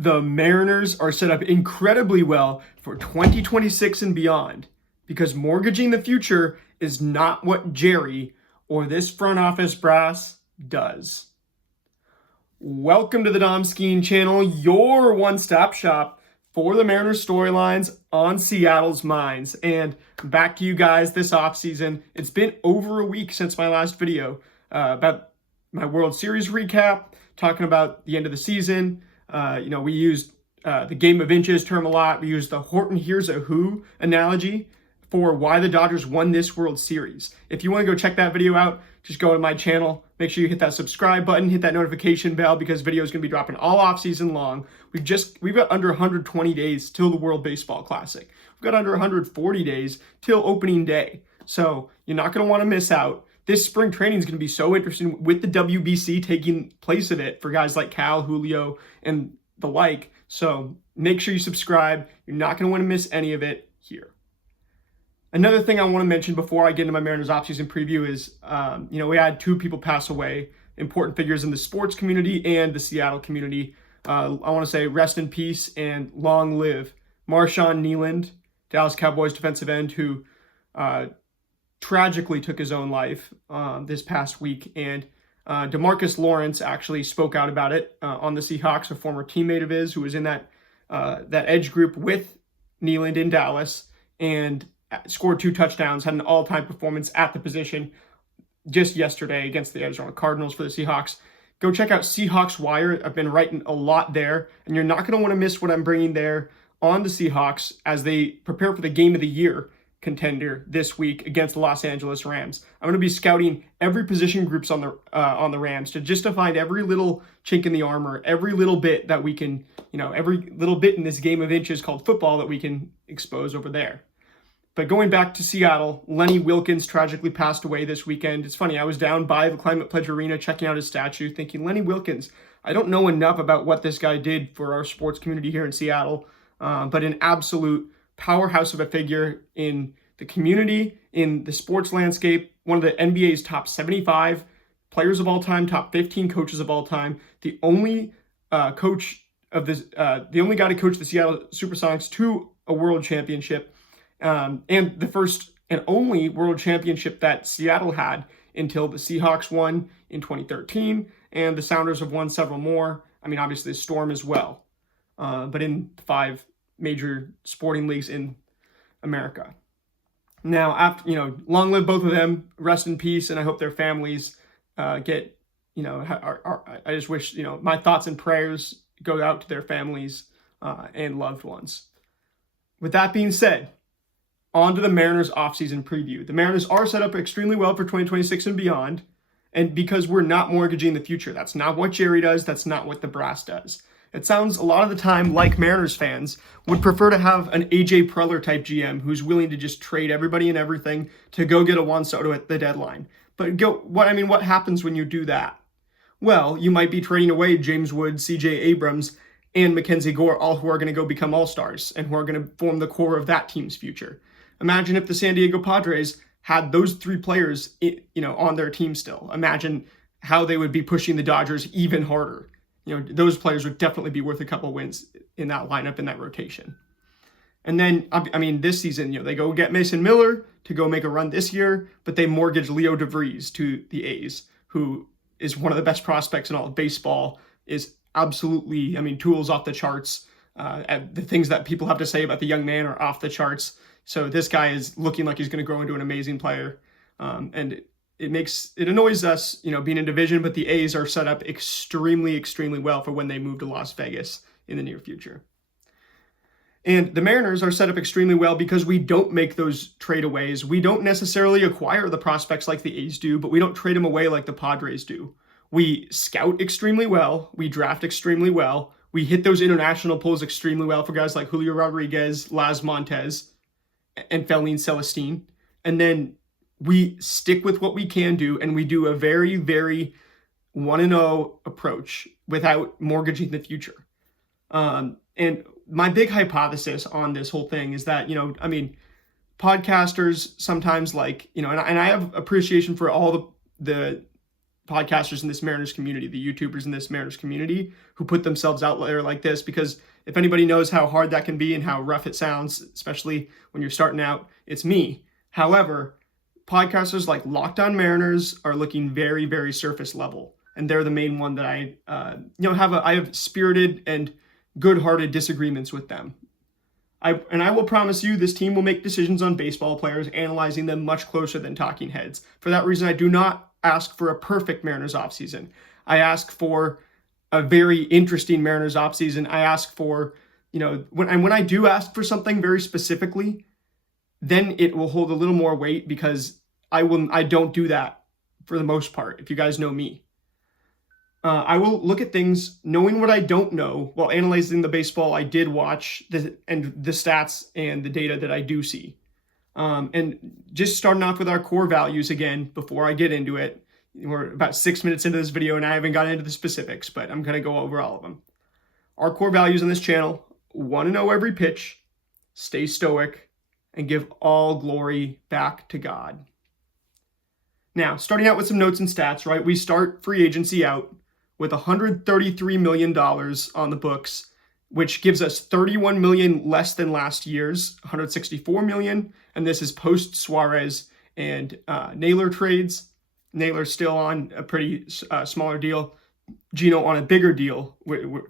The Mariners are set up incredibly well for 2026 and beyond because mortgaging the future is not what Jerry or this front office brass does. Welcome to the Dom Skeen channel, your one-stop shop for the Mariners storylines on Seattle's minds. And back to you guys this offseason. It's been over a week since my last video about my World Series recap, talking about the end of the season. We used the game of inches term a lot. We used the Horton here's a who analogy for why the Dodgers won this World Series. If you want to go check that video out, just go to my channel. Make sure you hit that subscribe button, hit that notification bell, because video is going to be dropping all off season long. We've got under 120 days till the World Baseball Classic. We've got under 140 days till opening day. So you're not going to want to miss out. This spring training is going to be so interesting with the WBC taking place of it for guys like Cal, Julio, and the like. So make sure you subscribe. You're not going to want to miss any of it here. Another thing I want to mention before I get into my Mariners offseason preview is, we had two people pass away, important figures in the sports community and the Seattle community. I want to say rest in peace and long live Marshawn Kneeland, Dallas Cowboys defensive end, who tragically took his own life this past week. And DeMarcus Lawrence actually spoke out about it on the Seahawks, a former teammate of his who was in that edge group with Kneeland in Dallas, and scored 2 touchdowns, had an all-time performance at the position just yesterday against the Arizona Cardinals for the Seahawks. Go check out Seahawks Wire. I've been writing a lot there, and you're not going to want to miss what I'm bringing there on the Seahawks as they prepare for the game of the year contender this week against the Los Angeles Rams. I'm going to be scouting every position groups on the Rams to find every little chink in the armor, every little bit that we can, every little bit in this game of inches called football that we can expose over there. But going back to Seattle, Lenny Wilkens tragically passed away this weekend. It's funny, I was down by the Climate Pledge Arena checking out his statue, thinking, Lenny Wilkens, I don't know enough about what this guy did for our sports community here in Seattle, but an absolute powerhouse of a figure in the community, in the sports landscape, one of the NBA's top 75 players of all time, top 15 coaches of all time, the only guy to coach the Seattle Supersonics to a world championship, and the first and only world championship that Seattle had until the Seahawks won in 2013, and the Sounders have won several more. I mean, obviously the Storm as well, but in 5 major sporting leagues in America. Now, after, long live both of them, rest in peace, and I hope their families get, I just wish, my thoughts and prayers go out to their families and loved ones. With that being said, on to the Mariners offseason preview. The Mariners are set up extremely well for 2026 and beyond, and because we're not mortgaging the future. That's not what Jerry does. That's not what the brass does. It sounds a lot of the time like Mariners fans would prefer to have an AJ Preller type GM who's willing to just trade everybody and everything to go get a Juan Soto at the deadline. But what happens when you do that? Well, you might be trading away James Wood, CJ Abrams, and Mackenzie Gore, all who are going to go become all-stars and who are going to form the core of that team's future. Imagine if the San Diego Padres had those 3 players, on their team still. Imagine how they would be pushing the Dodgers even harder. Those players would definitely be worth a couple wins in that lineup, in that rotation. And then, this season, they go get Mason Miller to go make a run this year, but they mortgage Leo DeVries to the A's, who is one of the best prospects in all of baseball, is absolutely, tools off the charts. The things that people have to say about the young man are off the charts. So this guy is looking like he's going to grow into an amazing player. And it annoys us, being in division, but the A's are set up extremely, extremely well for when they move to Las Vegas in the near future. And the Mariners are set up extremely well because we don't make those tradeaways. We don't necessarily acquire the prospects like the A's do, but we don't trade them away like the Padres do. We scout extremely well. We draft extremely well. We hit those international polls extremely well for guys like Julio Rodriguez, Laz Montez, and Felin Celestine. And then we stick with what we can do, and we do a very, very 1-0 approach without mortgaging the future. And my big hypothesis on this whole thing is that, podcasters sometimes and I have appreciation for all the podcasters in this Mariners community, the YouTubers in this Mariners community who put themselves out there like this, because if anybody knows how hard that can be and how rough it sounds, especially when you're starting out, it's me. However, podcasters like Locked On Mariners are looking very, very surface level, and they're the main one that I have spirited and good-hearted disagreements with them. I will promise you this team will make decisions on baseball players, analyzing them much closer than talking heads. For that reason, I do not ask for a perfect Mariners offseason. I ask for a very interesting Mariners offseason. I ask for, when I do ask for something very specifically, then it will hold a little more weight, because I don't do that for the most part, if you guys know me. I will look at things knowing what I don't know while analyzing the baseball I did watch and the stats and the data that I do see. And just starting off with our core values again, before I get into it. We're about 6 minutes into this video and I haven't gotten into the specifics, but I'm going to go over all of them. Our core values on this channel: want to know every pitch, stay stoic, and give all glory back to God. Now, starting out with some notes and stats, right? We start free agency out with $133 million on the books, which gives us $31 million less than last year's $164 million. And this is post Suarez and Naylor trades. Naylor's still on a pretty smaller deal. Gino on a bigger deal,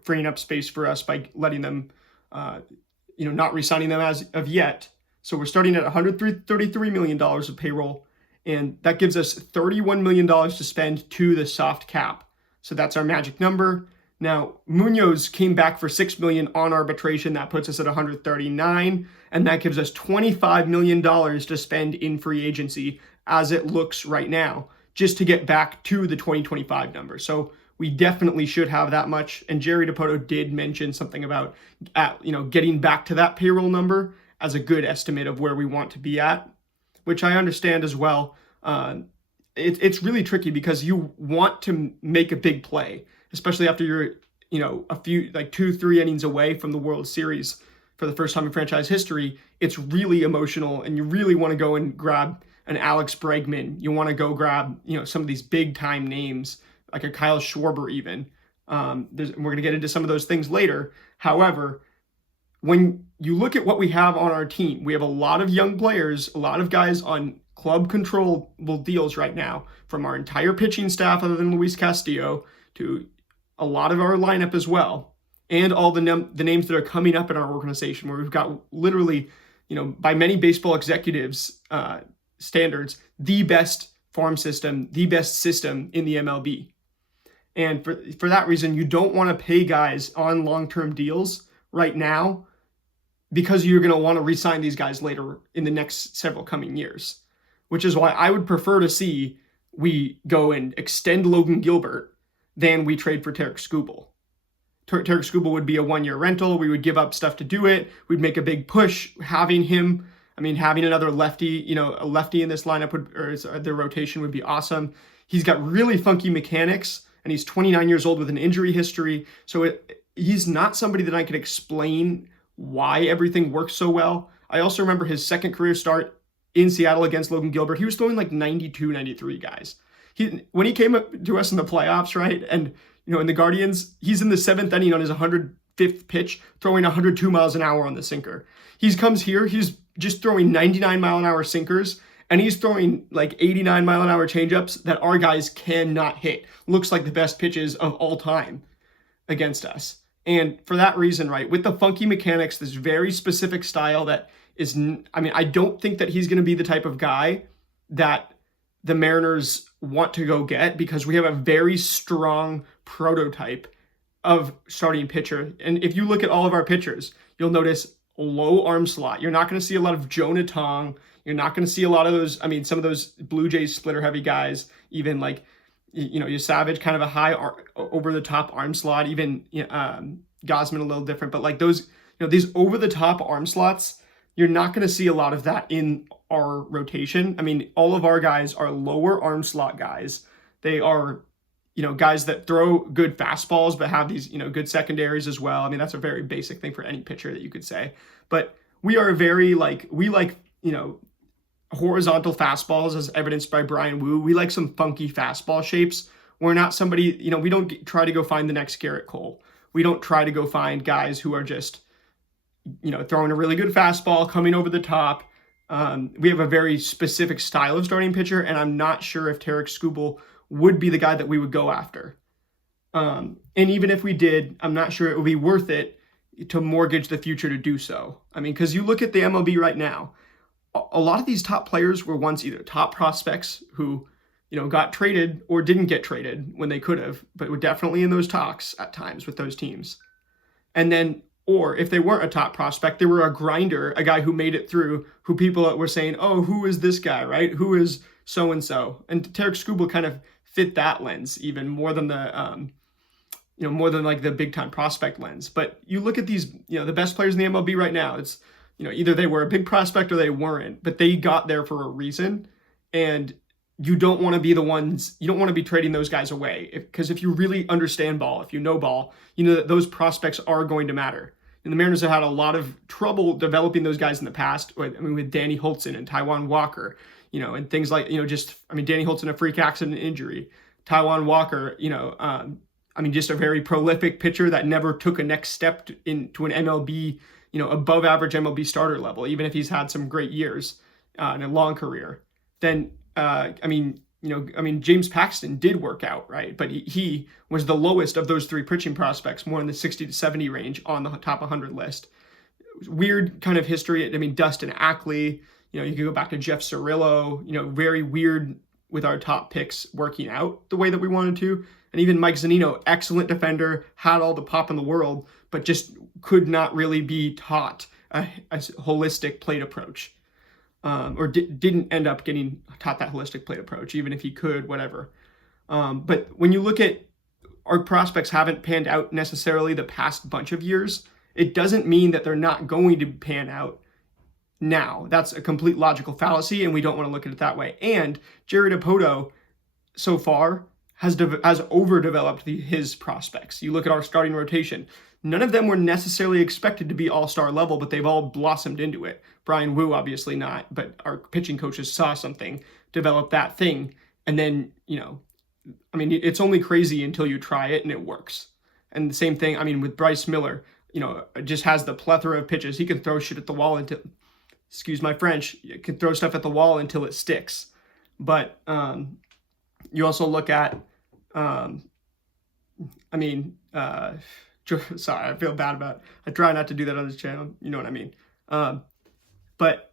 freeing up space for us by letting them, not re-signing them as of yet. So we're starting at $133 million of payroll, and that gives us $31 million to spend to the soft cap. So that's our magic number. Now, Munoz came back for $6 million on arbitration. That puts us at $139, and that gives us $25 million to spend in free agency as it looks right now, just to get back to the 2025 number. So we definitely should have that much. And Jerry Dipoto did mention something about, getting back to that payroll number as a good estimate of where we want to be at, which I understand as well. It's really tricky because you want to make a big play, especially after you're, a few, 2-3 innings away from the World Series for the first time in franchise history. It's really emotional, and you really want to go and grab an Alex Bregman. You want to go grab, some of these big time names, like a Kyle Schwarber even. We're going to get into some of those things later. However, when you look at what we have on our team, we have a lot of young players, a lot of guys on club controllable deals right now, from our entire pitching staff other than Luis Castillo to a lot of our lineup as well, and all the names that are coming up in our organization, where we've got literally, by many baseball executives' standards, the best farm system, the best system in the MLB. And for that reason, you don't want to pay guys on long-term deals right now, because you're going to want to re-sign these guys later in the next several coming years. Which is why I would prefer to see we go and extend Logan Gilbert than we trade for Tarek Skubal. Tarek Skubal would be a 1-year rental. We would give up stuff to do it. We'd make a big push having him. Having another lefty, a lefty in this lineup or the rotation would be awesome. He's got really funky mechanics, and he's 29 years old with an injury history. So he's not somebody that I could explain why everything works so well. I also remember his second career start in Seattle against Logan Gilbert. He was throwing 92, 93 guys. When he came up to us in the playoffs, right, and in the Guardians, he's in the 7th inning on his 105th pitch, throwing 102 miles an hour on the sinker. He comes here, he's just throwing 99 mile an hour sinkers, and he's throwing 89 mile an hour changeups that our guys cannot hit. Looks like the best pitches of all time against us. And for that reason, right, with the funky mechanics, this very specific style that is, I don't think that he's going to be the type of guy that the Mariners want to go get, because we have a very strong prototype of starting pitcher. And if you look at all of our pitchers, you'll notice low arm slot. You're not going to see a lot of Jonah Tong. You're not going to see a lot of those, some of those Blue Jays splitter heavy guys, even you Savage, kind of a high over the top arm slot, even Gosman a little different, but those, these over the top arm slots, you're not going to see a lot of that in our rotation. All of our guys are lower arm slot guys. They are, guys that throw good fastballs, but have these, good secondaries as well. That's a very basic thing for any pitcher that you could say. But we are very horizontal fastballs, as evidenced by Brian Wu. We like some funky fastball shapes We're not somebody, we don't try to go find the next Garrett Cole. We don't try to go find guys who are just, throwing a really good fastball, coming over the top. We have a very specific style of starting pitcher, and I'm not sure if Tarik Skubal would be the guy that we would go after. And even if we did, I'm not sure it would be worth it to mortgage the future to do so. I mean, because you look at the MLB right now, a lot of these top players were once either top prospects who, got traded or didn't get traded when they could have, but were definitely in those talks at times with those teams. And then, or if they weren't a top prospect, they were a grinder, a guy who made it through, who people were saying, oh, who is this guy, right? Who is so-and-so? And Tarik Skubal kind of fit that lens even more than the, more than like the big time prospect lens. But you look at these, the best players in the MLB right now, it's, either they were a big prospect or they weren't, but they got there for a reason. And you don't want to be the ones, you don't want to be trading those guys away. Because if you really understand ball, if you know ball, you know that those prospects are going to matter. And the Mariners have had a lot of trouble developing those guys in the past. With Danny Holtzen and Taijuan Walker, and things like, Danny Holtzen, a freak accident injury. Taijuan Walker, just a very prolific pitcher that never took a next step into an MLB, above average MLB starter level, even if he's had some great years in a long career. Then, James Paxton did work out, right? But he was the lowest of those three pitching prospects, more in the 60 to 70 range on the top 100 list. Weird kind of history. Dustin Ackley, you can go back to Jeff Cirillo, very weird with our top picks working out the way that we wanted to. And even Mike Zunino, excellent defender, had all the pop in the world, but just could not really be taught a holistic plate approach. Or didn't end up getting taught that holistic plate approach, even if he could, whatever. But when you look at our prospects haven't panned out necessarily the past bunch of years, it doesn't mean that they're not going to pan out now. That's a complete logical fallacy, and we don't want to look at it that way. And Jerry Dipoto, so far, has overdeveloped his prospects. You look at our starting rotation. None of them were necessarily expected to be all-star level, but they've all blossomed into it. Brian Wu, obviously not, but our pitching coaches saw something, developed that thing, and then, it's only crazy until you try it and it works. And the same thing, with Bryce Miller, just has the plethora of pitches. He can throw shit at the wall until, excuse my French, can throw stuff at the wall until it sticks. But you also look at, sorry, I feel bad about it. I try not to do that on this channel. You know what I mean? But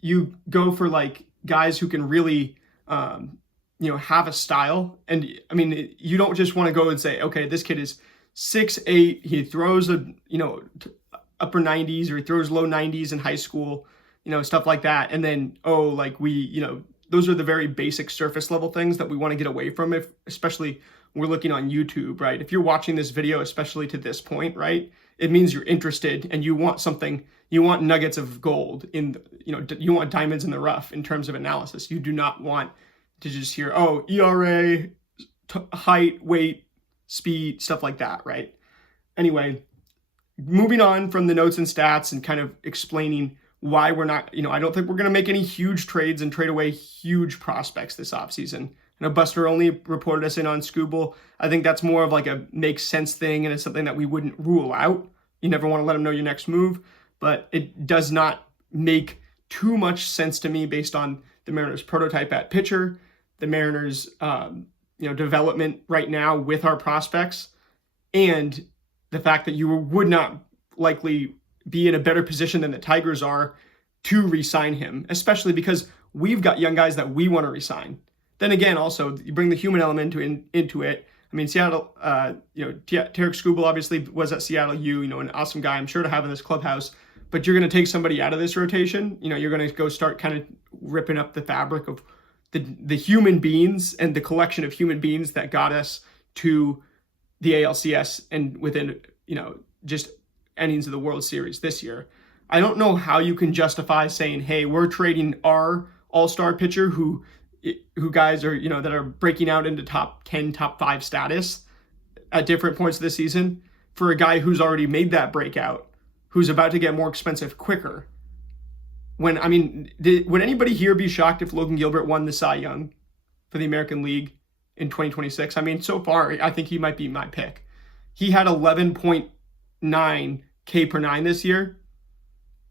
you go for like guys who can really, have a style. And you don't just want to go and say, okay, this kid is 6'8", he throws upper 90s, or he throws low 90s in high school, stuff like that. And then, those are the very basic surface level things that we want to get away from, especially we're looking on YouTube, right? If you're watching this video, especially to this point, right, it means you're interested and you want something, you want nuggets of gold you want diamonds in the rough in terms of analysis. You do not want to just hear, oh, ERA, height, weight, speed, stuff like that, right? Anyway, moving on from the notes and stats and kind of explaining why we're not, I don't think we're going to make any huge trades and trade away huge prospects this offseason. I know Buster only reported us in on Skubal. I think that's more of like a makes sense thing, and it's something that we wouldn't rule out. You never want to let them know your next move, but it does not make too much sense to me based on the Mariners' prototype at pitcher, the Mariners' development right now with our prospects, and the fact that you would not likely be in a better position than the Tigers are to re-sign him, especially because we've got young guys that we want to re-sign. Then again, also, you bring the human element into it. Seattle, Tarik Skubal obviously was at Seattle U, an awesome guy, I'm sure to have in this clubhouse, but you're going to take somebody out of this rotation. You're going to go start kind of ripping up the fabric of the human beings and the collection of human beings that got us to the ALCS and within, just innings of the World Series this year. I don't know how you can justify saying, hey, we're trading our all-star pitcher who guys are, that are breaking out into top 10, top 5 status at different points of the season for a guy who's already made that breakout, who's about to get more expensive quicker. Would anybody here be shocked if Logan Gilbert won the Cy Young for the American League in 2026. I mean, so far, I think he might be my pick. He had 11.9 K per 9 this year,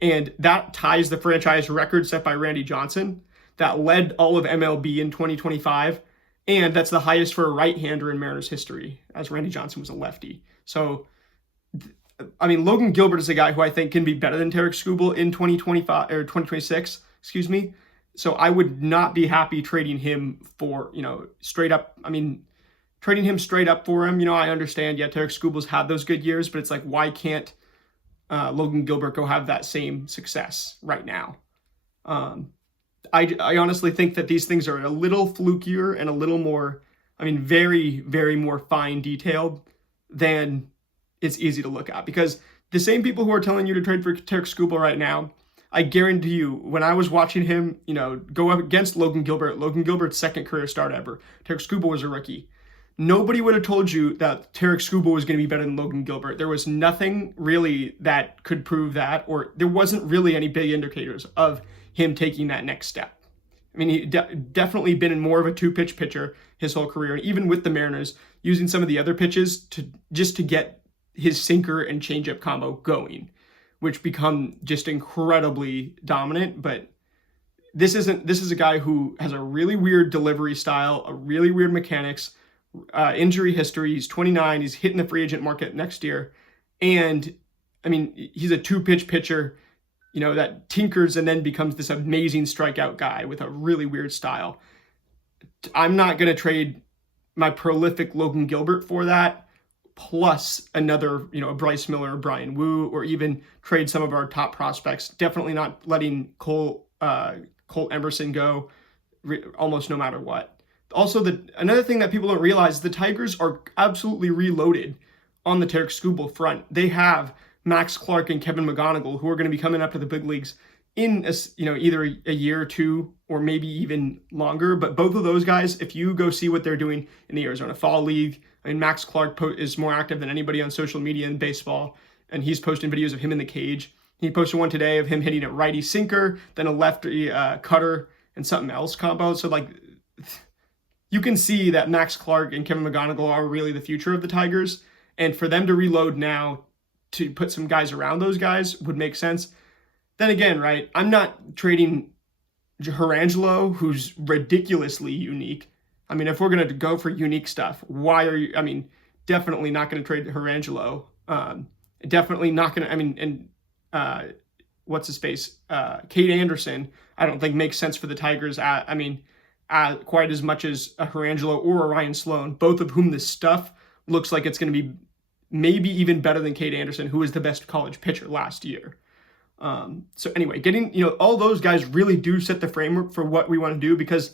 and that ties the franchise record set by Randy Johnson that led all of MLB in 2025, and that's the highest for a right-hander in Mariners history, as Randy Johnson was a lefty. So, I mean, Logan Gilbert is a guy who I think can be better than Tarek Skubal in 2025 or 2026, excuse me. So I would not be happy trading him for, straight up. I mean, trading him straight up for him, I understand, yeah, Tarek Skubal's had those good years, but it's like, why can't Logan Gilbert go have that same success right now? I honestly think that these things are a little flukier and a little more, very, very more fine detailed than it's easy to look at, because the same people who are telling you to trade for Tarek Skubal right now, I guarantee you, when I was watching him, go up against Logan Gilbert's second career start ever, Tarek Skubal was a rookie. Nobody would have told you that Tarek Skubal was going to be better than Logan Gilbert. There was nothing really that could prove that, or there wasn't really any big indicators of him taking that next step. I mean, he definitely been in more of a two-pitch pitcher his whole career, and even with the Mariners, using some of the other pitches to get his sinker and changeup combo going, which become just incredibly dominant. But this is a guy who has a really weird delivery style, a really weird mechanics, injury history. He's 29. He's hitting the free agent market next year. And I mean, he's a two-pitch pitcher, that tinkers and then becomes this amazing strikeout guy with a really weird style. I'm not going to trade my prolific Logan Gilbert for that, plus another, a Bryce Miller or Brian Wu, or even trade some of our top prospects. Definitely not letting Colt Emerson go almost no matter what. Also, another thing that people don't realize, the Tigers are absolutely reloaded on the Tarek Skubal front. They have Max Clark and Kevin McGonigal, who are going to be coming up to the big leagues in either a year or two, or maybe even longer. But both of those guys, if you go see what they're doing in the Arizona Fall League, Max Clark is more active than anybody on social media in baseball, and he's posting videos of him in the cage. He posted one today of him hitting a righty sinker, then a lefty cutter, and something else combo. So, you can see that Max Clark and Kevin McGonigal are really the future of the Tigers, and for them to reload now to put some guys around those guys would make sense. Then again, right, I'm not trading Harangelo, who's ridiculously unique. If we're going to go for unique stuff, why are you, definitely not going to trade Harangelo. Definitely not going to, what's his face? Kate Anderson, I don't think makes sense for the Tigers quite as much as a Harangelo or a Ryan Sloan, both of whom the stuff looks like it's going to be maybe even better than Kate Anderson, who was the best college pitcher last year. So anyway, getting, all those guys really do set the framework for what we want to do, because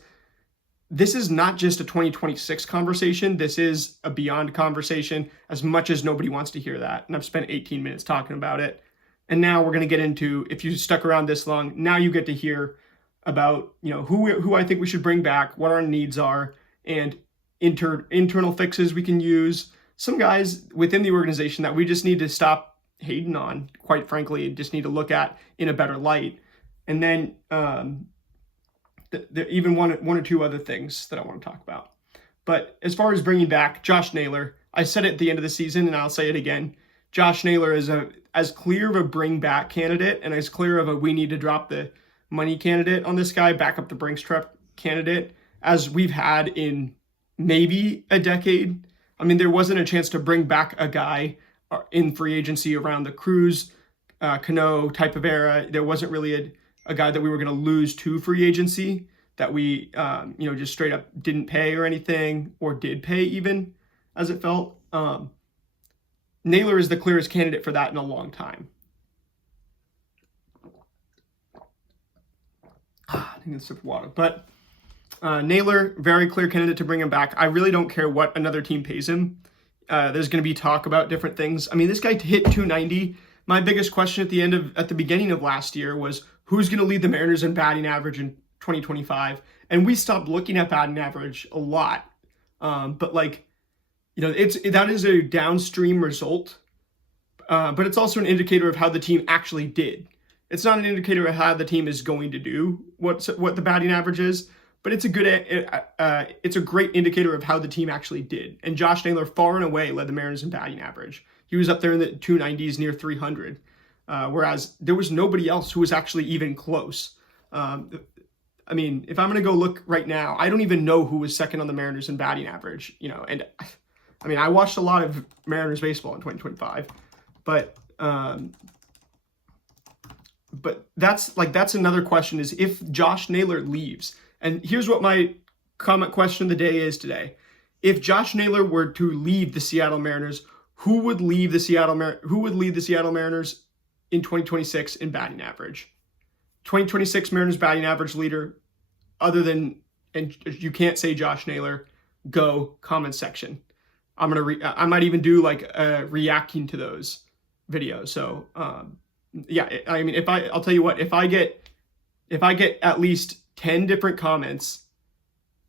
this is not just a 2026 conversation. This is a beyond conversation, as much as nobody wants to hear that. And I've spent 18 minutes talking about it. And now we're going to get into, if you stuck around this long, now you get to hear about, who I think we should bring back, what our needs are, and internal fixes we can use. Some guys within the organization that we just need to stop hating on, quite frankly, just need to look at in a better light. And then even one or two other things that I want to talk about. But as far as bringing back Josh Naylor, I said it at the end of the season, and I'll say it again. Josh Naylor is as clear of a bring back candidate and as clear of a we need to drop the money candidate on this guy, back up the Brinks truck candidate, as we've had in maybe a decade. There wasn't a chance to bring back a guy in free agency around the Cruz, Cano type of era. There wasn't really a guy that we were going to lose to free agency that we, just straight up didn't pay or anything, or did pay even, as it felt. Naylor is the clearest candidate for that in a long time. I think it's a sip of water. But Naylor, very clear candidate to bring him back. I really don't care what another team pays him. There's going to be talk about different things. This guy hit 290. My biggest question at the beginning of last year was, who's going to lead the Mariners in batting average in 2025? And we stopped looking at batting average a lot. But that is a downstream result. But it's also an indicator of how the team actually did. It's not an indicator of how the team is going to do what the batting average is, but it's a great indicator of how the team actually did. And Josh Naylor far and away led the Mariners in batting average. He was up there in the 290s, near 300, whereas there was nobody else who was actually even close. I mean, if I'm going to go look right now, I don't even know who was second on the Mariners in batting average, and I mean, I watched a lot of Mariners baseball in 2025, but that's another question, is if Josh Naylor leaves. And here's what my comment question of the day is today. If Josh Naylor were to leave the Seattle Mariners, who would lead the Seattle Mariners in 2026 in batting average? 2026 Mariners batting average leader, other than, and you can't say Josh Naylor, go comment section. I might even do like reacting to those videos. So yeah, I mean, I'll tell you what, if I get at least 10 different comments,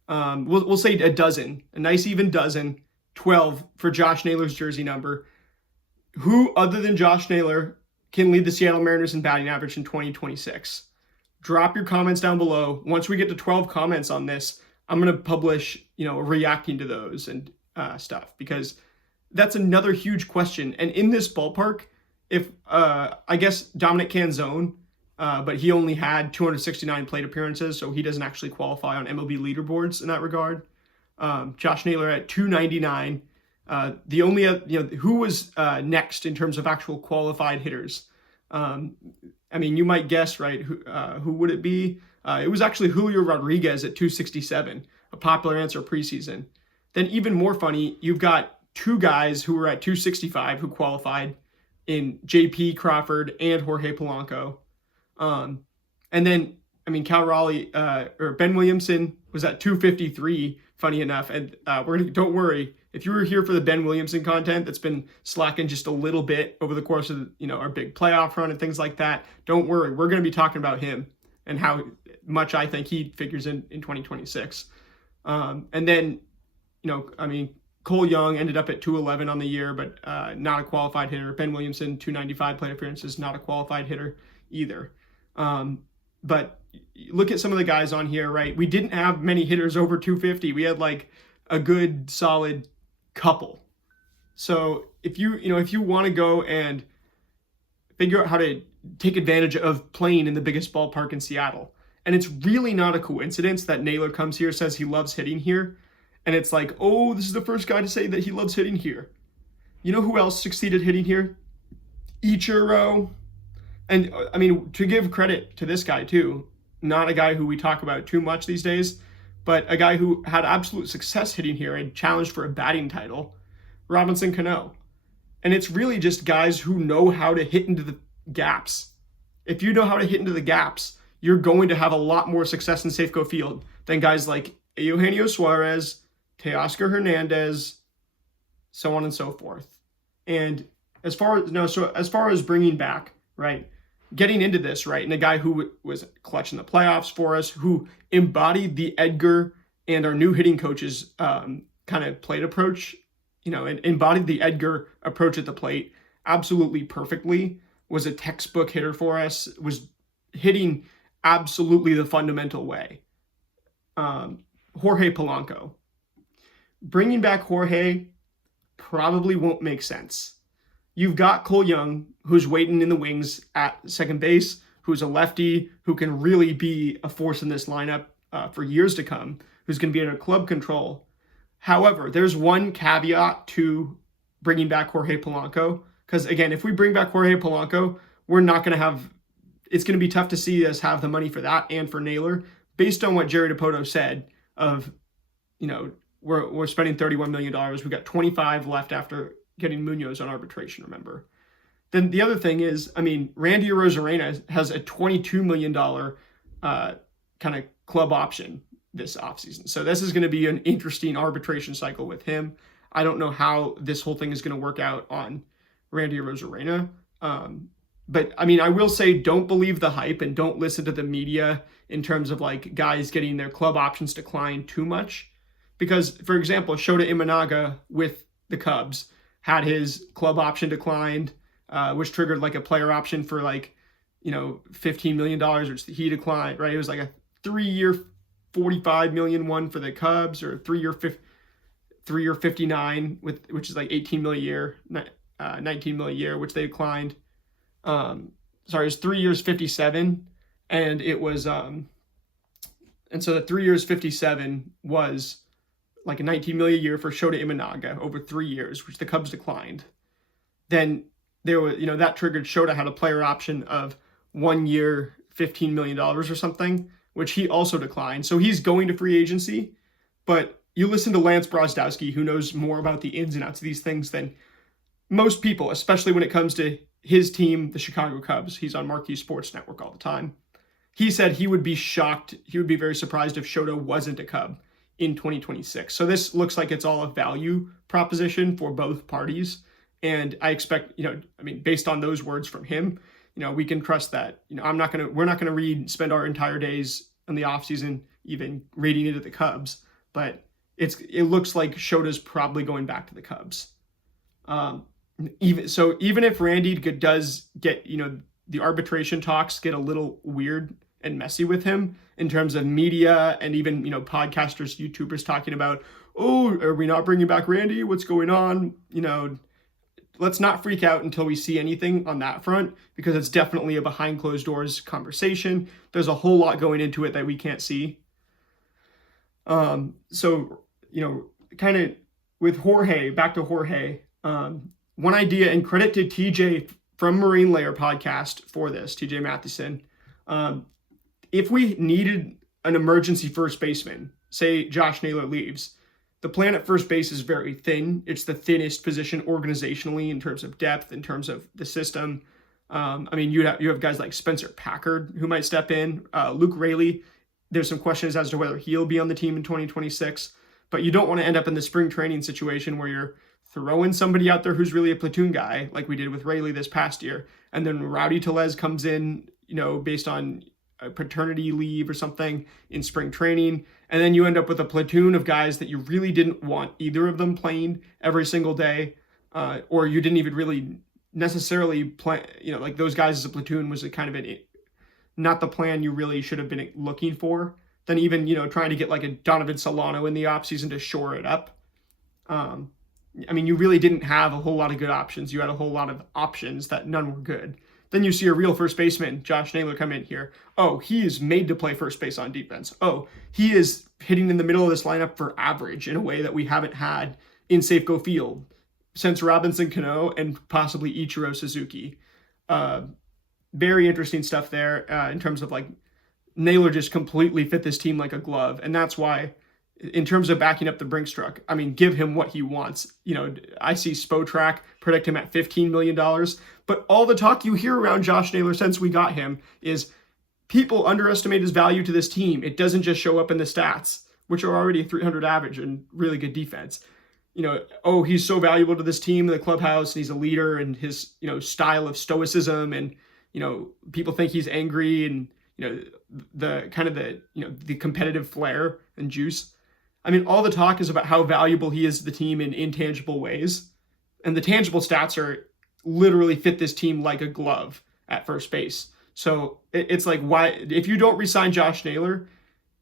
we'll say a dozen, a nice even dozen, 12 for Josh Naylor's jersey number. Who other than Josh Naylor can lead the Seattle Mariners in batting average in 2026? Drop your comments down below. Once we get to 12 comments on this, I'm going to publish, reacting to those and stuff, because that's another huge question. And in this ballpark, if I guess Dominic Canzone, but he only had 269 plate appearances, so he doesn't actually qualify on MLB leaderboards in that regard. Josh Naylor at 299. The only who was next in terms of actual qualified hitters? I mean, you might guess, right? Who would it be? It was actually Julio Rodriguez at 267, a popular answer preseason. Then even more funny, you've got two guys who were at 265 who qualified in JP Crawford and Jorge Polanco. And then, I mean, Cal Raleigh, or Ben Williamson was at 253, funny enough. And don't worry, if you were here for the Ben Williamson content that's been slacking just a little bit over the course of, our big playoff run and things like that, don't worry. We're going to be talking about him and how much I think he figures in 2026. And then, I mean, Cole Young ended up at 211 on the year, but not a qualified hitter. Ben Williamson, 295 plate appearances, not a qualified hitter either. But look at some of the guys on here, right? We didn't have many hitters over 250. We had like a good solid couple. So if you want to go and figure out how to take advantage of playing in the biggest ballpark in Seattle, and it's really not a coincidence that Naylor comes here, says he loves hitting here, and it's like, oh, this is the first guy to say that he loves hitting here. You know who else succeeded hitting here? Ichiro. And I mean, to give credit to this guy too, not a guy who we talk about too much these days, but a guy who had absolute success hitting here and challenged for a batting title, Robinson Cano. And it's really just guys who know how to hit into the gaps. If you know how to hit into the gaps, you're going to have a lot more success in Safeco Field than guys like Eugenio Suarez, Teoscar Hernandez, so on and so forth. And as far as bringing back, right, getting into this, right, and a guy who was clutch in the playoffs for us, who embodied the Edgar and our new hitting coach's kind of plate approach, and embodied the Edgar approach at the plate absolutely perfectly, was a textbook hitter for us, was hitting absolutely the fundamental way. Jorge Polanco. Bringing back Jorge probably won't make sense. You've got Cole Young, who's waiting in the wings at second base, who's a lefty, who can really be a force in this lineup for years to come, who's going to be under club control. However, there's one caveat to bringing back Jorge Polanco, because again, if we bring back Jorge Polanco, we're not going to have, it's going to be tough to see us have the money for that and for Naylor, based on what Jerry Dipoto said of, we're spending $31 million. We've got 25 left after getting Munoz on arbitration, remember. Then the other thing is, I mean, Randy Arozarena has a $22 million kind of club option this offseason. So this is going to be an interesting arbitration cycle with him. I don't know how this whole thing is going to work out on Randy Arozarena. But I mean, I will say, don't believe the hype and don't listen to the media in terms of like guys getting their club options declined too much. Because, for example, Shota Imanaga with the Cubs had his club option declined, which triggered like a player option for like, $15 million, which he declined, right? It was like a 3-year, $45 million one for the Cubs, or 3-year 59 which is like 18 million a year, 19 million a year, which they declined. It was 3 years 57, and it was and so the 3 years 57 was like a 19 million a year for Shota Imanaga over 3 years, which the Cubs declined. Then there was, that triggered Shota had a player option of 1 year, $15 million or something, which he also declined. So he's going to free agency, but you listen to Lance Brozdowski, who knows more about the ins and outs of these things than most people, especially when it comes to his team, the Chicago Cubs. He's on Marquee Sports Network all the time. He said he would be shocked, he would be very surprised if Shota wasn't a Cub in 2026. So this looks like it's all a value proposition for both parties. And I expect, based on those words from him, we can trust that. We're not going to spend our entire days in the offseason even reading into the Cubs, but it looks like Shota's probably going back to the Cubs. Even if Randy does get, the arbitration talks get a little weird and messy with him in terms of media and even, podcasters, YouTubers talking about, oh, are we not bringing back Randy? What's going on? Let's not freak out until we see anything on that front, because it's definitely a behind closed doors conversation. There's a whole lot going into it that we can't see. Kind of with Jorge, back to Jorge, one idea, and credit to TJ from Marine Layer podcast for this, TJ Matheson. If we needed an emergency first baseman, say Josh Naylor leaves, the plan at first base is very thin. It's the thinnest position organizationally in terms of depth, in terms of the system. You have guys like Spencer Packard who might step in. Luke Raley, there's some questions as to whether he'll be on the team in 2026. But you don't want to end up in the spring training situation where you're throwing somebody out there who's really a platoon guy, like we did with Raley this past year, and then Rowdy Tellez comes in, based on a paternity leave or something in spring training, and then you end up with a platoon of guys that you really didn't want either of them playing every single day, or you didn't even really necessarily play, like those guys as a platoon was a kind of not the plan you really should have been looking for. Then even, trying to get like a Donovan Solano in the offseason to shore it up. You really didn't have a whole lot of good options. You had a whole lot of options that none were good. Then you see a real first baseman, Josh Naylor, come in here. Oh, he is made to play first base on defense. Oh, he is hitting in the middle of this lineup for average in a way that we haven't had in Safeco Field since Robinson Cano and possibly Ichiro Suzuki. Very interesting stuff there in terms of like Naylor just completely fit this team like a glove. And that's why, in terms of backing up the Brinks truck, give him what he wants. I see Spotrac predict him at $15 million. But all the talk you hear around Josh Naylor since we got him is people underestimate his value to this team. It doesn't just show up in the stats, which are already a 300 average and really good defense. He's so valuable to this team, the clubhouse, and he's a leader, and his, style of stoicism, and, people think he's angry, and, the kind of the competitive flair and juice. All the talk is about how valuable he is to the team in intangible ways. And the tangible stats are literally fit this team like a glove at first base. So it's like, why, if you don't re-sign Josh Naylor,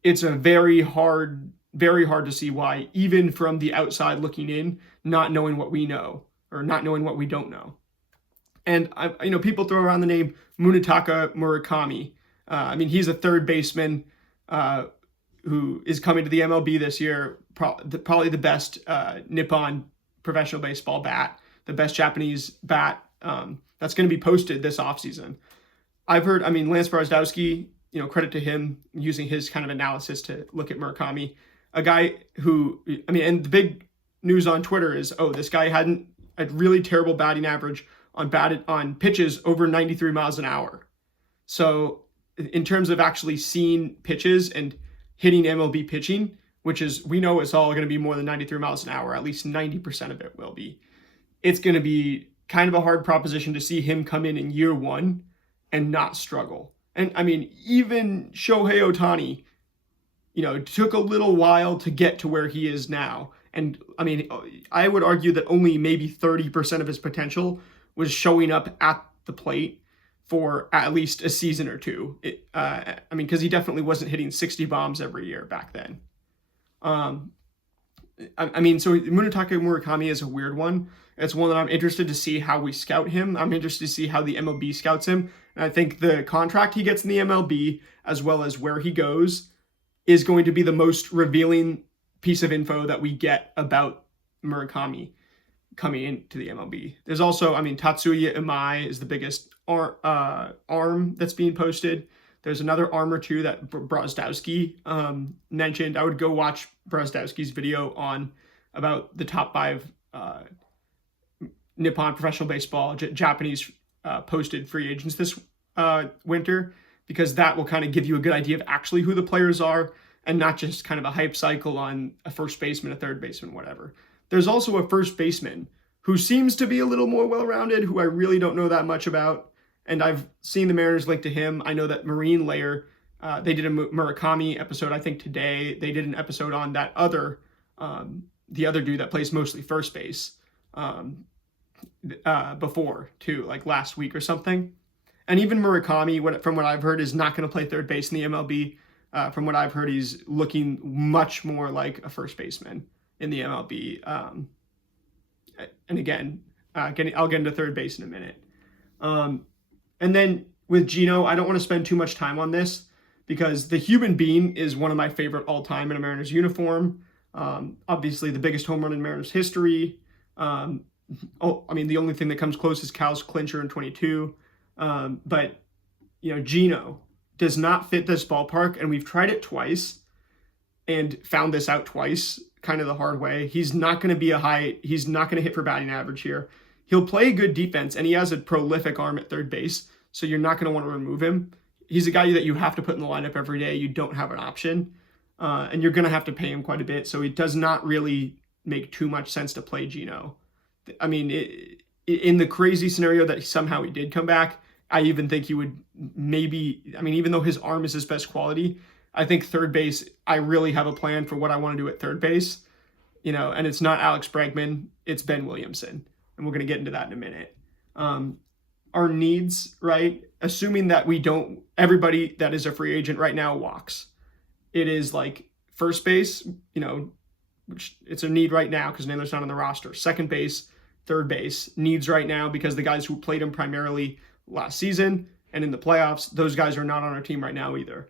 it's a very hard to see why, even from the outside looking in, not knowing what we know or not knowing what we don't know. And people throw around the name Munetaka Murakami. He's a third baseman who is coming to the MLB this year, probably the best Nippon professional baseball bat, the best Japanese bat that's going to be posted this offseason. I've heard, Lance Brozdowski, credit to him using his kind of analysis to look at Murakami, a guy who, and the big news on Twitter is, this guy had a really terrible batting average on pitches over 93 miles an hour. So in terms of actually seeing pitches and hitting MLB pitching, which is, we know it's all going to be more than 93 miles an hour, at least 90% of it will be. It's going to be kind of a hard proposition to see him come in year one and not struggle. And even Shohei Ohtani, took a little while to get to where he is now. And I would argue that only maybe 30% of his potential was showing up at the plate. for at least a season or two. Because he definitely wasn't hitting 60 bombs every year back then. So Munetaka Murakami is a weird one. It's one that I'm interested to see how we scout him. I'm interested to see how the MLB scouts him. And I think the contract he gets in the MLB, as well as where he goes, is going to be the most revealing piece of info that we get about Murakami coming into the MLB. There's also, Tatsuya Imai is the biggest arm that's being posted. There's another arm or two that Brozdowski mentioned. I would go watch Brozdowski's video about the top 5 Nippon professional baseball, Japanese posted free agents this winter, because that will kind of give you a good idea of actually who the players are and not just kind of a hype cycle on a first baseman, a third baseman, whatever. There's also a first baseman who seems to be a little more well-rounded, who I really don't know that much about. And I've seen the Mariners link to him. I know that Marine Layer, they did a Murakami episode, I think today. They did an episode on that the other dude that plays mostly first base before, too, like last week or something. And even Murakami, from what I've heard, is not going to play third base in the MLB. From what I've heard, he's looking much more like a first baseman in the MLB. And again, I'll get into third base in a minute. And then with Gino, I don't want to spend too much time on this because the human being is one of my favorite all time in a Mariners uniform. Obviously, the biggest home run in Mariners history. The only thing that comes close is Cal's clincher in 22. But Gino does not fit this ballpark, and we've tried it twice and found this out twice, kind of the hard way. He's not going to he's not going to hit for batting average here. He'll play good defense, and he has a prolific arm at third base, so you're not going to want to remove him. He's a guy that you have to put in the lineup every day. You don't have an option, and you're going to have to pay him quite a bit, so it does not really make too much sense to play Gino. In the crazy scenario that somehow he did come back, I even think he would even though his arm is his best quality, I think third base, I really have a plan for what I want to do at third base, and it's not Alex Bregman, it's Ben Williamson. And we're going to get into that in a minute. Our needs, right? Assuming that everybody that is a free agent right now walks. It is like first base, which it's a need right now because Naylor's not on the roster. Second base, third base, needs right now because the guys who played him primarily last season and in the playoffs, those guys are not on our team right now either.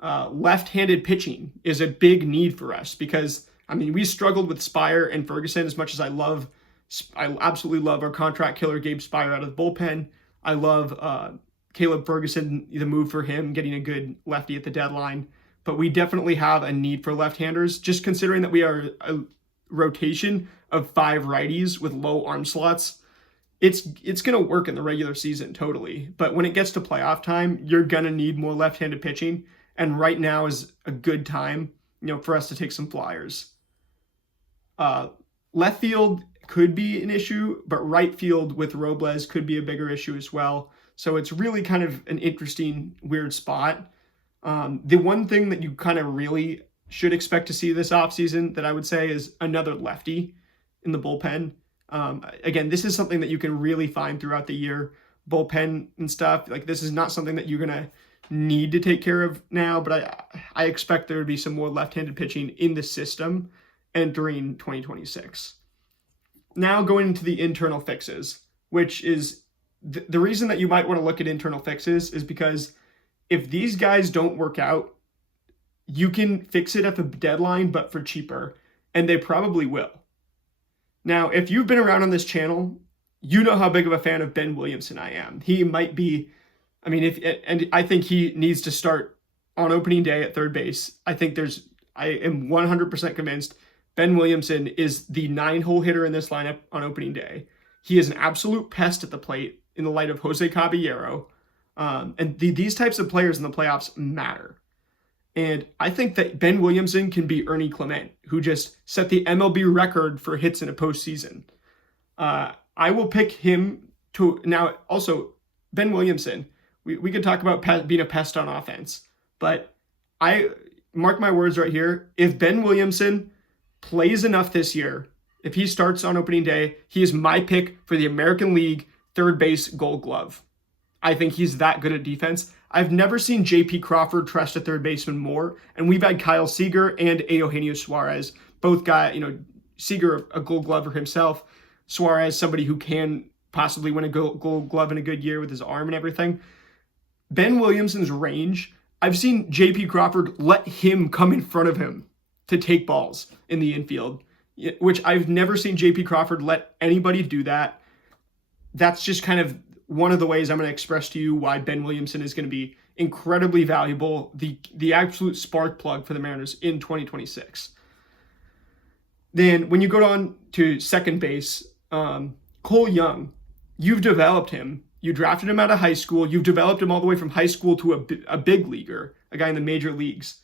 Left-handed pitching is a big need for us because, we struggled with Spire and Ferguson as much as I absolutely love our contract killer Gabe Spire out of the bullpen. I love Caleb Ferguson, the move for him, getting a good lefty at the deadline. But we definitely have a need for left-handers, just considering that we are a rotation of 5 righties with low arm slots. It's going to work in the regular season, totally. But when it gets to playoff time, you're going to need more left-handed pitching. And right now is a good time, for us to take some flyers. Left field could be an issue, but right field with Robles could be a bigger issue as well. So it's really kind of an interesting, weird spot. The one thing that you kind of really should expect to see this offseason that I would say is another lefty in the bullpen. Again, this is something that you can really find throughout the year, bullpen and stuff. Like, this is not something that you're going to need to take care of now, but I expect there to be some more left-handed pitching in the system entering 2026. Now going into the internal fixes, which is the reason that you might want to look at internal fixes is because if these guys don't work out, you can fix it at the deadline, but for cheaper, and they probably will. Now, if you've been around on this channel, you know how big of a fan of Ben Williamson I am. He might be, and I think he needs to start on opening day at third base. I am 100% convinced Ben Williamson is the 9-hole hitter in this lineup on opening day. He is an absolute pest at the plate in the light of Jose Caballero. And these types of players in the playoffs matter. And I think that Ben Williamson can be Ernie Clement, who just set the MLB record for hits in a postseason. I will pick him to now. Also, Ben Williamson, we could talk about being a pest on offense, but I mark my words right here. If Ben Williamson plays enough this year, if he starts on opening day, he is my pick for the American League third base Gold Glove. I think he's that good at defense. I've never seen J.P. Crawford trust a third baseman more, and we've had Kyle Seager and Eugenio Suarez, both guys, Seager a Gold Glover himself, Suarez somebody who can possibly win a Gold Glove in a good year with his arm and everything. Ben Williamson's range, I've seen J.P. Crawford let him come in front of him to take balls in the infield, which I've never seen J.P. Crawford let anybody do that. That's just kind of one of the ways I'm going to express to you why Ben Williamson is going to be incredibly valuable, the absolute spark plug for the Mariners in 2026. Then when you go on to second base, Cole Young, you've developed him. You drafted him out of high school. You've developed him all the way from high school to a big leaguer, a guy in the major leagues.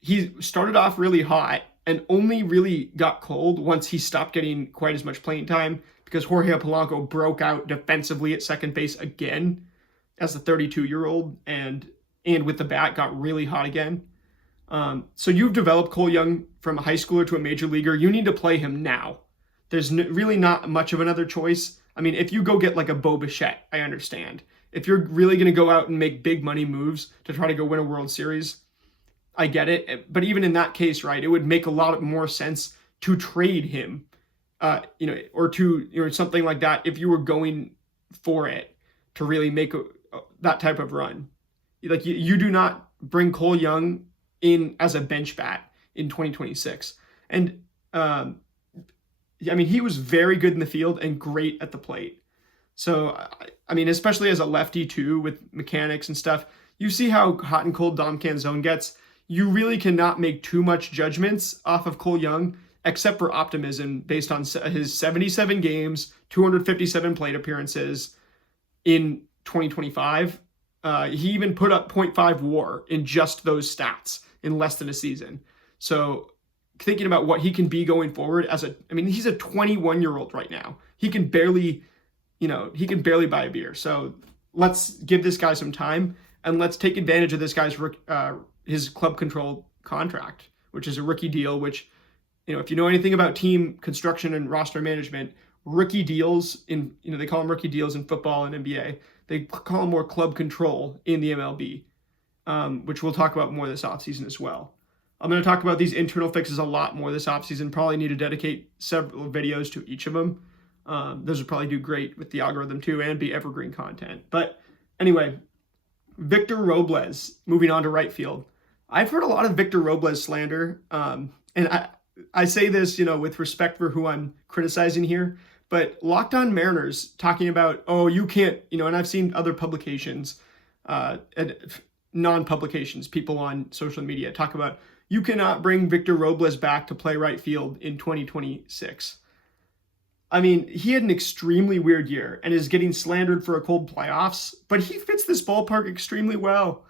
He started off really hot and only really got cold once he stopped getting quite as much playing time because Jorge Polanco broke out defensively at second base again as a 32-year-old and with the bat got really hot again. So you've developed Cole Young from a high schooler to a major leaguer. You need to play him now. There's really not much of another choice. I mean, if you go get like a Bo Bichette, I understand. If you're really going to go out and make big money moves to try to go win a World Series, I get it. But even in that case, right, it would make a lot more sense to trade him, or to, something like that if you were going for it to really make that type of run. Like you do not bring Cole Young in as a bench bat in 2026. And, he was very good in the field and great at the plate. So, especially as a lefty too, with mechanics and stuff, you see how hot and cold Dom Canzone gets. You really cannot make too much judgments off of Cole Young, except for optimism based on his 77 games, 257 plate appearances in 2025. He even put up 0.5 WAR in just those stats in less than a season. So thinking about what he can be going forward he's a 21-year-old right now. He can barely buy a beer. So let's give this guy some time and let's take advantage of this guy's his club control contract, which is a rookie deal, which, if you know anything about team construction and roster management, rookie deals they call them rookie deals in football and NBA. They call them more club control in the MLB, which we'll talk about more this offseason as well. I'm going to talk about these internal fixes a lot more this offseason. Probably need to dedicate several videos to each of them. Those would probably do great with the algorithm too and be evergreen content. But anyway, Victor Robles, moving on to right field. I've heard a lot of Victor Robles slander, and I say this, with respect for who I'm criticizing here, but Locked On Mariners talking about, you can't, and I've seen other publications, and non-publications, people on social media talk about, you cannot bring Victor Robles back to play right field in 2026. He had an extremely weird year and is getting slandered for a cold playoffs, but he fits this ballpark extremely well.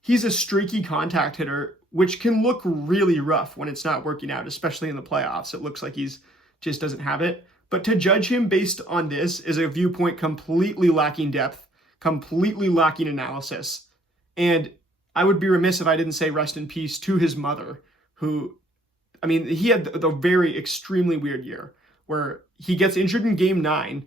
He's a streaky contact hitter, which can look really rough when it's not working out, especially in the playoffs. It looks like he's just doesn't have it. But to judge him based on this is a viewpoint completely lacking depth, completely lacking analysis. And I would be remiss if I didn't say rest in peace to his mother, who, he had the very extremely weird year where he gets injured in game 9,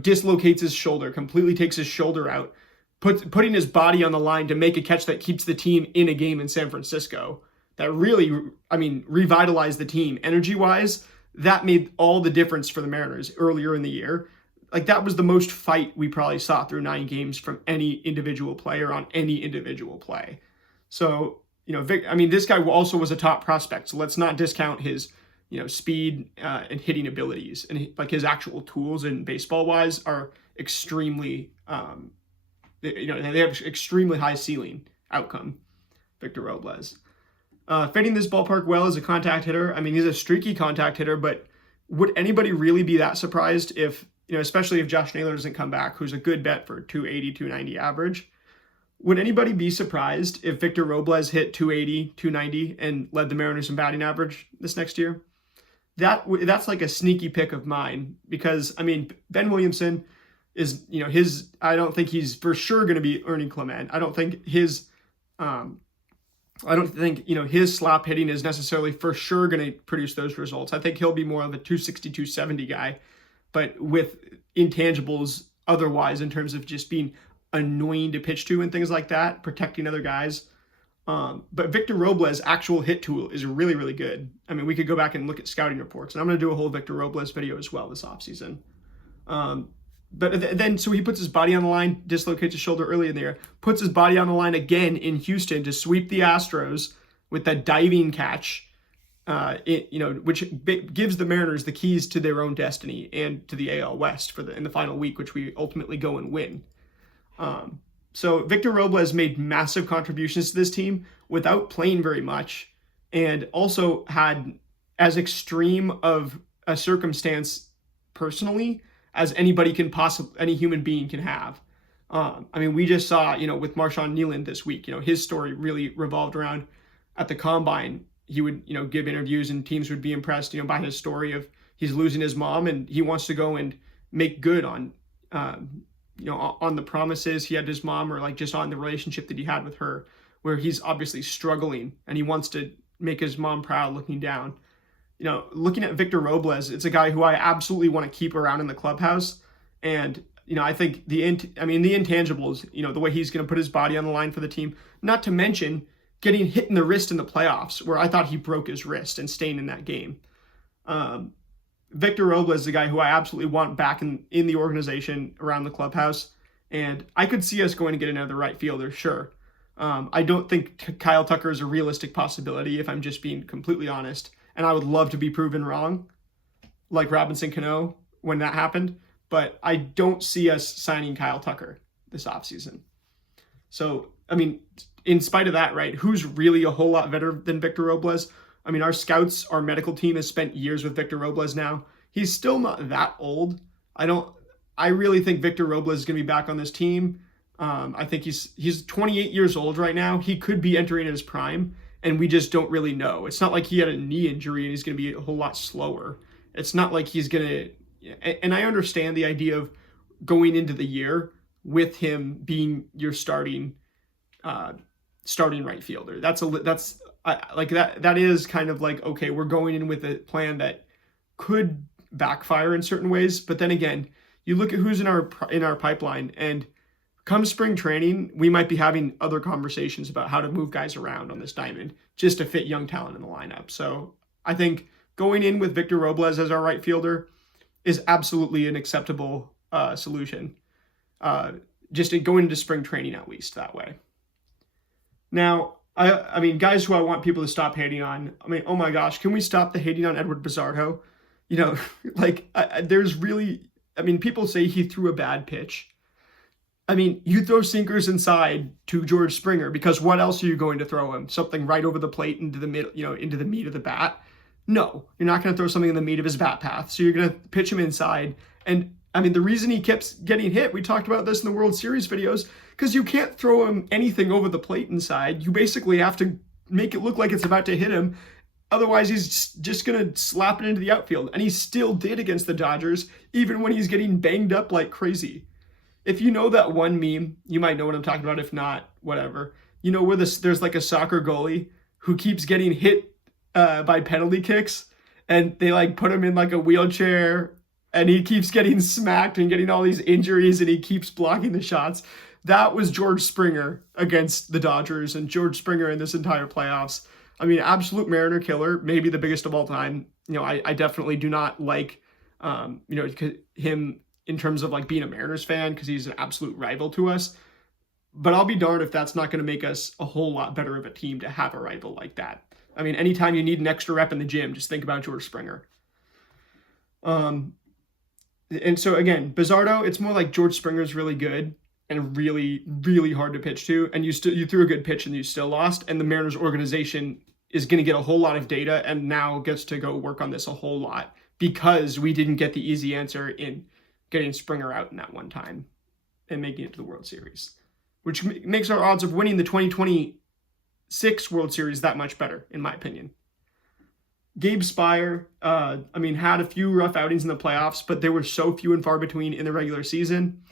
dislocates his shoulder, completely takes his shoulder out, putting his body on the line to make a catch that keeps the team in a game in San Francisco. That really, revitalized the team. Energy-wise, that made all the difference for the Mariners earlier in the year. Like, that was the most fight we probably saw through 9 games from any individual player on any individual play. So, this guy also was a top prospect, so let's not discount his, speed and hitting abilities. And his actual tools and baseball-wise are extremely, they have extremely high ceiling outcome, Victor Robles. Fitting this ballpark well as a contact hitter. He's a streaky contact hitter, but would anybody really be that surprised if, especially if Josh Naylor doesn't come back, who's a good bet for 280, 290 average? Would anybody be surprised if Victor Robles hit 280, 290 and led the Mariners in batting average this next year? That's like a sneaky pick of mine because, Ben Williamson is, I don't think he's for sure going to be Ernie Clement. I don't think his slap hitting is necessarily for sure going to produce those results. I think he'll be more of a 260, 270 guy, but with intangibles otherwise in terms of just being annoying to pitch to and things like that, protecting other guys. But Victor Robles' actual hit tool is really, really good. I mean, we could go back and look at scouting reports, and I'm going to do a whole Victor Robles video as well this offseason. But then, so he puts his body on the line, dislocates his shoulder early in the year, puts his body on the line again in Houston to sweep the Astros with that diving catch, which gives the Mariners the keys to their own destiny and to the AL West in the final week, which we ultimately go and win. So Victor Robles made massive contributions to this team without playing very much, and also had as extreme of a circumstance personally as any human being can have. I mean, we just saw, with Marshawn Nyland this week, his story really revolved around at the combine. He would, give interviews and teams would be impressed, by his story of he's losing his mom and he wants to go and make good on, on the promises he had to his mom, or like just on the relationship that he had with her, where he's obviously struggling and he wants to make his mom proud looking down. Looking at Victor Robles, it's a guy who I absolutely want to keep around in the clubhouse. And, I think the intangibles, the way he's going to put his body on the line for the team, not to mention getting hit in the wrist in the playoffs, where I thought he broke his wrist and staying in that game. Victor Robles is a guy who I absolutely want back in the organization around the clubhouse. And I could see us going to get another right fielder, sure. I don't think Kyle Tucker is a realistic possibility, if I'm just being completely honest. And I would love to be proven wrong, like Robinson Cano when that happened. But I don't see us signing Kyle Tucker this offseason. So, I mean, in spite of that, right, who's really a whole lot better than Victor Robles? I mean, our medical team has spent years with Victor Robles now. He's still not that old. I really think Victor Robles is going to be back on this team. I think he's 28 years old right now. He could be entering his prime, and we just don't really know. It's not like he had a knee injury and he's going to be a whole lot slower. It's not like he's going to, and I understand the idea of going into the year with him being your starting right fielder. That is kind of like, okay, we're going in with a plan that could backfire in certain ways. But then again, you look at who's in our pipeline, and come spring training, we might be having other conversations about how to move guys around on this diamond just to fit young talent in the lineup. So I think going in with Victor Robles as our right fielder is absolutely an acceptable solution. Just going into spring training, at least that way. Now, I mean, guys who I want people to stop hating on. I mean, oh my gosh, can we stop the hating on Edward Bizardo? There's really, people say he threw a bad pitch. I mean, you throw sinkers inside to George Springer, because what else are you going to throw him? Something right over the plate into the middle, into the meat of the bat? No, you're not going to throw something in the meat of his bat path. So you're going to pitch him inside. And I mean, the reason he kept getting hit, we talked about this in the World Series videos, because you can't throw him anything over the plate inside. You basically have to make it look like it's about to hit him. Otherwise, he's just going to slap it into the outfield. And he still did against the Dodgers, even when he's getting banged up like crazy. If you know that one meme, you might know what I'm talking about. If not, whatever. Where there's like a soccer goalie who keeps getting hit by penalty kicks, and they like put him in like a wheelchair, and he keeps getting smacked and getting all these injuries, and he keeps blocking the shots. That was George Springer against the Dodgers, and George Springer in this entire playoffs. I mean, absolute Mariner killer, maybe the biggest of all time. I definitely do not like, him in terms of like being a Mariners fan, because he's an absolute rival to us. But I'll be darned if that's not going to make us a whole lot better of a team to have a rival like that. I mean, anytime you need an extra rep in the gym, just think about George Springer. And so again, Bizardo, it's more like George Springer's really good and really, really hard to pitch to. And you threw a good pitch and you still lost. And the Mariners organization is going to get a whole lot of data and now gets to go work on this a whole lot, because we didn't get the easy answer in getting Springer out in that one time and making it to the World Series, which makes our odds of winning the 2026 World Series that much better, in my opinion. Gabe Spire, had a few rough outings in the playoffs, but they were so few and far between in the regular season.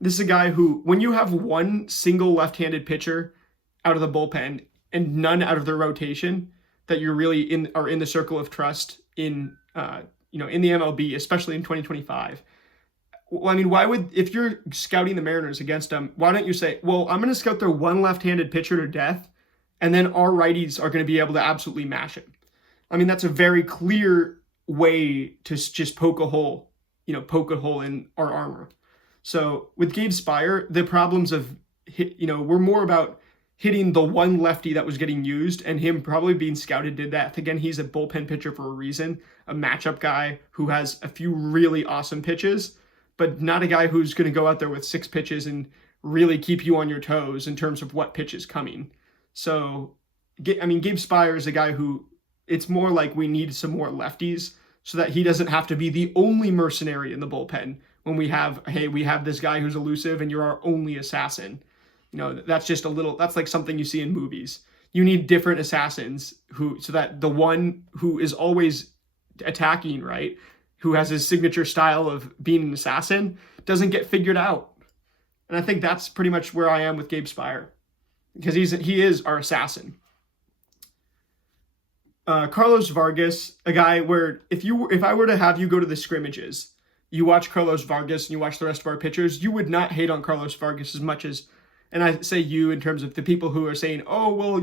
This is a guy who, when you have one single left-handed pitcher out of the bullpen and none out of their rotation, that you're really are in the circle of trust in the MLB, especially in 2025. Well, I mean, why would, if you're scouting the Mariners against them, why don't you say, well, I'm going to scout their one left-handed pitcher to death, and then our righties are going to be able to absolutely mash him. I mean, that's a very clear way to just poke a hole in our armor. So with Gabe Spire, the problems of, were more about hitting the one lefty that was getting used, and him probably being scouted did that. Again, he's a bullpen pitcher for a reason, a matchup guy who has a few really awesome pitches, but not a guy who's going to go out there with 6 pitches and really keep you on your toes in terms of what pitch is coming. So, I mean, Gabe Spire is a guy who, it's more like we need some more lefties so that he doesn't have to be the only mercenary in the bullpen when we have this guy who's elusive and you're our only assassin. That's just that's like something you see in movies. You need different assassins so that the one who is always attacking, right, who has his signature style of being an assassin, doesn't get figured out. And I think that's pretty much where I am with Gabe Spire, because he is our assassin. Carlos Vargas, a guy where if I were to have you go to the scrimmages, you watch Carlos Vargas and you watch the rest of our pitchers, you would not hate on Carlos Vargas as much as, and I say you in terms of the people who are saying, oh, well,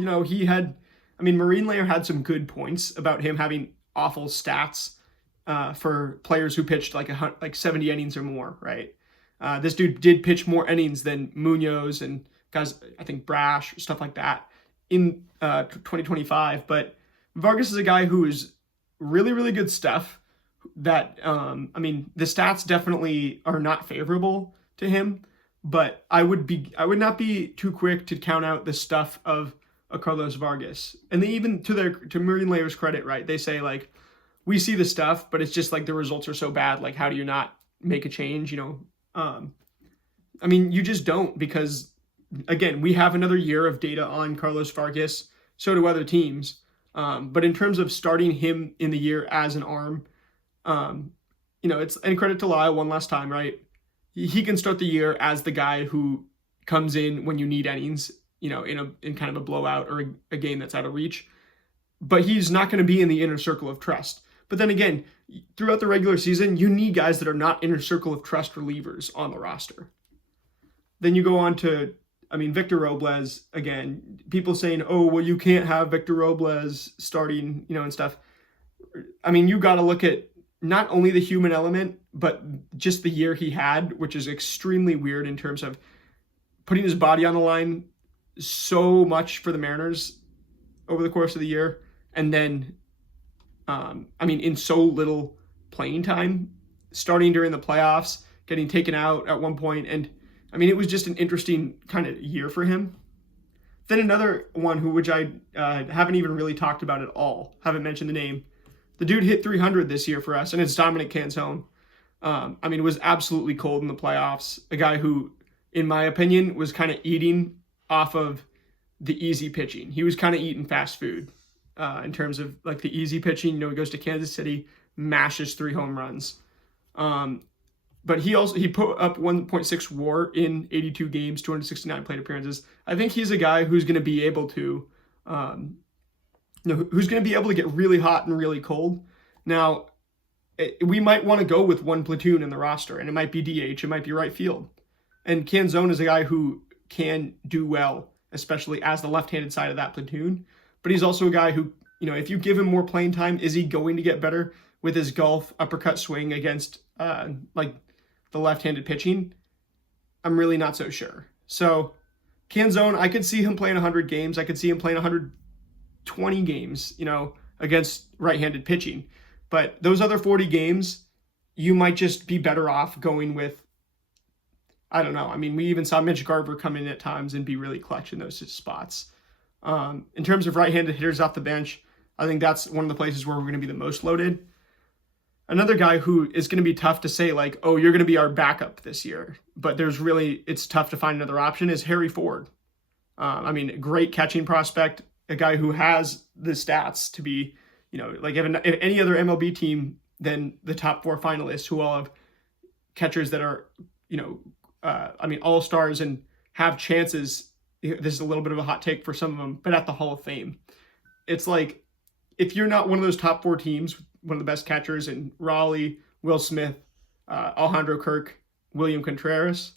Marine Layer had some good points about him having awful stats for players who pitched like 70 innings or more, right? This dude did pitch more innings than Munoz and guys, I think Brash, stuff like that in 2025. But Vargas is a guy who is really, really good stuff that, the stats definitely are not favorable to him, but I would not be too quick to count out the stuff of a Carlos Vargas. And they even, to Marine Layer's credit, right, they say like, we see the stuff, but it's just like the results are so bad. Like, how do you not make a change? You just don't, because again, we have another year of data on Carlos Vargas. So do other teams. But in terms of starting him in the year as an arm, it's, and credit to Lyle one last time, right? He can start the year as the guy who comes in when you need innings, in kind of a blowout or a game that's out of reach. But he's not going to be in the inner circle of trust. But then again, throughout the regular season, you need guys that are not inner circle of trust relievers on the roster. Then you go on to, Victor Robles, again, people saying, oh, well, you can't have Victor Robles starting, and stuff. You got to look at not only the human element, but just the year he had, which is extremely weird in terms of putting his body on the line so much for the Mariners over the course of the year. And then, in so little playing time, starting during the playoffs, getting taken out at one point. And it was just an interesting kind of year for him. Then another one which I haven't even really talked about at all, haven't mentioned the name. The dude hit 300 this year for us, and it's Dominic Canzone. Was absolutely cold in the playoffs. A guy who, in my opinion, was kind of eating off of the easy pitching. He was kind of eating fast food in terms of like the easy pitching. He goes to Kansas City, mashes 3 home runs. But he put up 1.6 WAR in 82 games, 269 plate appearances. I think he's a guy who's going to be able to, get really hot and really cold. Now, we might want to go with one platoon in the roster, and it might be DH, it might be right field. And Canzone is a guy who can do well, especially as the left-handed side of that platoon. But he's also a guy who, if you give him more playing time, is he going to get better with his golf uppercut swing against the left-handed pitching? I'm really not so sure. So Canzone, I could see him playing 100 games. I could see him playing 120 games, against right-handed pitching. But those other 40 games, you might just be better off going with, I don't know. We even saw Mitch Garver come in at times and be really clutch in those spots. In terms of right-handed hitters off the bench, I think that's one of the places where we're going to be the most loaded. Another guy who is going to be tough to say, like, oh, you're going to be our backup this year, but it's tough to find another option, is Harry Ford. Great catching prospect, a guy who has the stats to be, if any other MLB team than the top 4 finalists who all have catchers that are, all-stars and have chances. This is a little bit of a hot take for some of them, but at the Hall of Fame. It's like, if you're not one of those top 4 teams, one of the best catchers in Raleigh, Will Smith, Alejandro Kirk, William Contreras.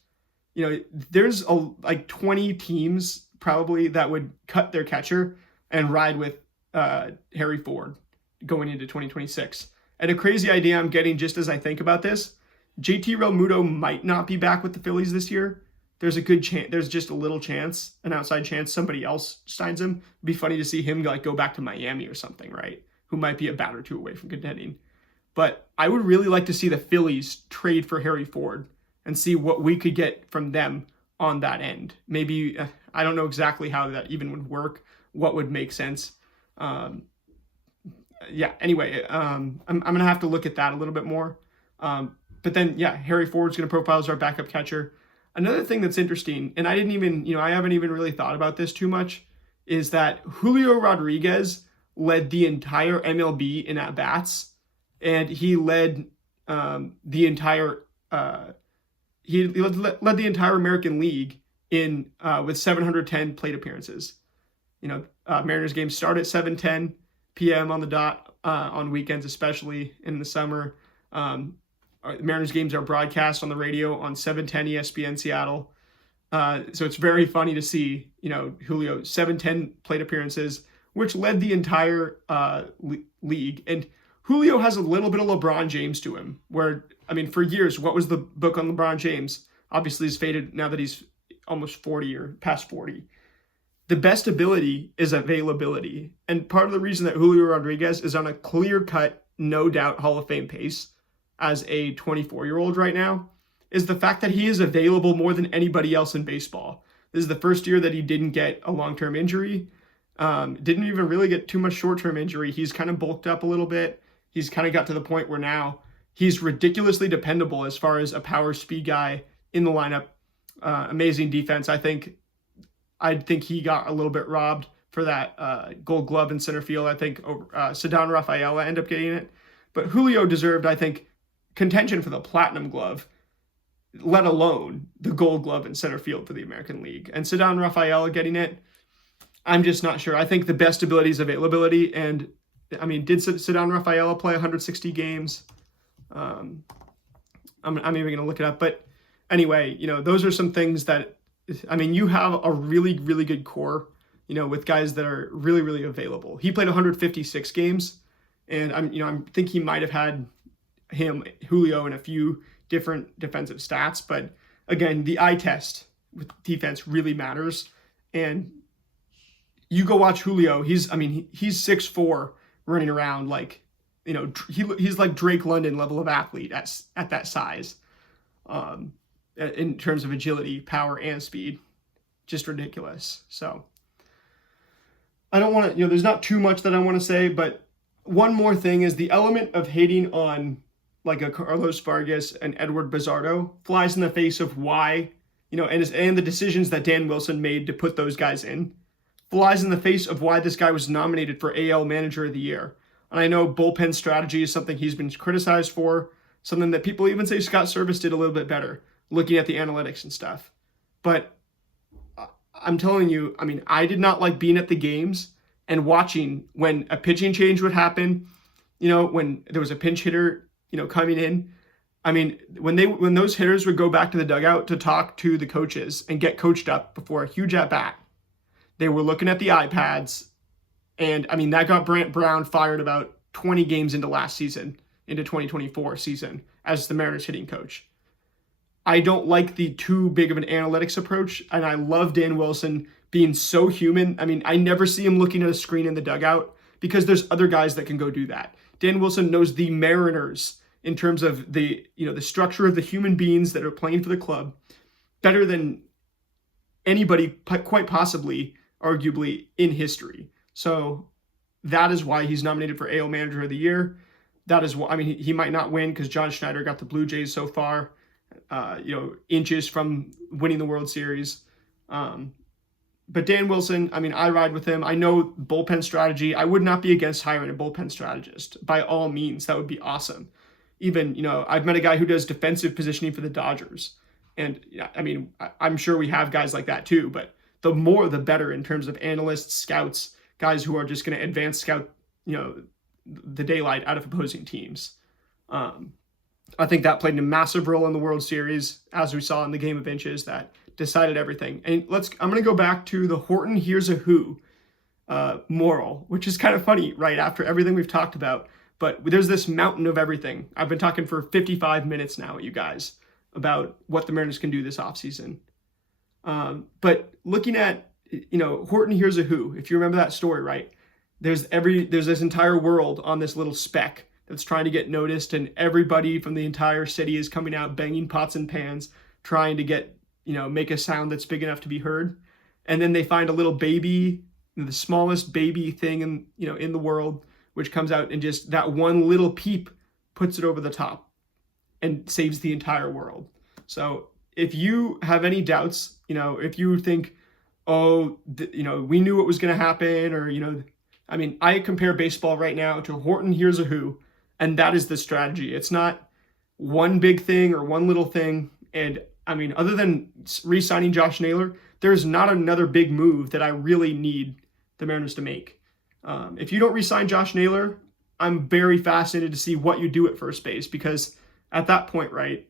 There's like 20 teams probably that would cut their catcher and ride with Harry Ford going into 2026. And a crazy idea I'm getting just as I think about this, JT Realmuto might not be back with the Phillies this year. There's a good chance, there's just a little chance, an outside chance somebody else signs him. It'd be funny to see him like go back to Miami or something, right? Who might be a bat or two away from contending. But I would really like to see the Phillies trade for Harry Ford and see what we could get from them on that end. Maybe, I don't know exactly how that even would work, what would make sense. Anyway, I'm going to have to look at that a little bit more. But then, Harry Ford's going to profile as our backup catcher. Another thing that's interesting, and I haven't even really thought about this too much, is that Julio Rodriguez led the entire MLB in at-bats, and he led the entire American League in with 710 plate appearances. Mariners games start at 7:10 p.m. on the dot on weekends, especially in the summer. Mariners games are broadcast on the radio on 710 ESPN Seattle. So it's very funny to see, Julio 710 plate appearances, which led the entire league. And Julio has a little bit of LeBron James to him, where, for years, what was the book on LeBron James? Obviously, he's faded now that he's almost 40 or past 40. The best ability is availability. And part of the reason that Julio Rodriguez is on a clear-cut, no doubt Hall of Fame pace as a 24-year-old right now is the fact that he is available more than anybody else in baseball. This is the first year that he didn't get a long-term injury. Didn't even really get too much short-term injury. He's kind of bulked up a little bit. He's kind of got to the point where now he's ridiculously dependable as far as a power speed guy in the lineup. Amazing defense. I think he got a little bit robbed for that Gold Glove in center field. I think Ceddanne Rafaela ended up getting it. But Julio deserved, I think, contention for the Platinum Glove, let alone the Gold Glove in center field for the American League. And Ceddanne Rafaela getting it, I'm just not sure. I think the best ability is availability. And, did Ceddanne Rafaela play 160 games? I'm even going to look it up. But anyway, those are some things that, you have a really, really good core, with guys that are really, really available. He played 156 games, and I think he might have had Julio in a few different defensive stats. But again, the eye test with defense really matters. And you go watch Julio. He's 6'4", running around like, he's like Drake London level of athlete at that size. In terms of agility, power, and speed. Just ridiculous. So I don't want to, there's not too much that I want to say, but one more thing is the element of hating on like a Carlos Vargas and Edward Bizardo flies in the face of why, and the decisions that Dan Wilson made to put those guys in, flies in the face of why this guy was nominated for AL Manager of the Year. And I know bullpen strategy is something he's been criticized for, something that people even say Scott Service did a little bit better, looking at the analytics and stuff. But I'm telling you, I did not like being at the games and watching when a pitching change would happen, when there was a pinch hitter, coming in. When those hitters would go back to the dugout to talk to the coaches and get coached up before a huge at-bat, they were looking at the iPads. And, that got Brant Brown fired about 20 games into last season, into 2024 season, as the Mariners hitting coach. I don't like the too big of an analytics approach, and I love Dan Wilson being so human. I never see him looking at a screen in the dugout because there's other guys that can go do that. Dan Wilson knows the Mariners in terms of the structure of the human beings that are playing for the club better than anybody, quite possibly, arguably, in history. So that is why he's nominated for AL Manager of the Year. That is why, he might not win because John Schneider got the Blue Jays so far. Inches from winning the World Series. But Dan Wilson, I ride with him. I know bullpen strategy. I would not be against hiring a bullpen strategist. By all means, that would be awesome. Even, I've met a guy who does defensive positioning for the Dodgers. And, I'm sure we have guys like that too. But the more, the better in terms of analysts, scouts, guys who are just going to advance scout, the daylight out of opposing teams. I think that played a massive role in the World Series, as we saw in the game of inches that decided everything. And I'm going to go back to the Horton Here's a Who moral, which is kind of funny, right after everything we've talked about. But there's this mountain of everything. I've been talking for 55 minutes now, you guys, about what the Mariners can do this offseason. But looking at, Horton Here's a Who, if you remember that story, right? There's this entire world on this little speck that's trying to get noticed, and everybody from the entire city is coming out banging pots and pans, trying to get, make a sound that's big enough to be heard. And then they find a little baby, the smallest baby thing in the world, which comes out and just that one little peep puts it over the top and saves the entire world. So if you have any doubts, if you think, we knew what was going to happen, or, I compare baseball right now to Horton Here's a Who, and that is the strategy. It's not one big thing or one little thing. And other than re-signing Josh Naylor, there's not another big move that I really need the Mariners to make. If you don't re-sign Josh Naylor, I'm very fascinated to see what you do at first base, because at that point, right,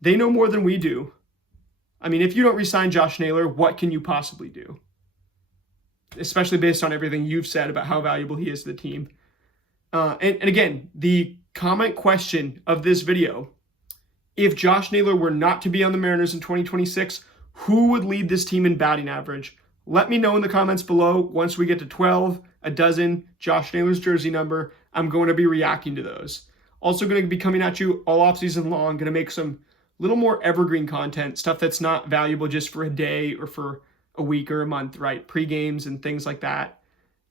they know more than we do. If you don't re-sign Josh Naylor, what can you possibly do? Especially based on everything you've said about how valuable he is to the team. And again, the comment question of this video: if Josh Naylor were not to be on the Mariners in 2026, who would lead this team in batting average? Let me know in the comments below. Once we get to 12, a dozen, Josh Naylor's jersey number, I'm going to be reacting to those. Also going to be coming at you all offseason long, going to make some little more evergreen content, stuff that's not valuable just for a day or for a week or a month, right? Pre-games and things like that.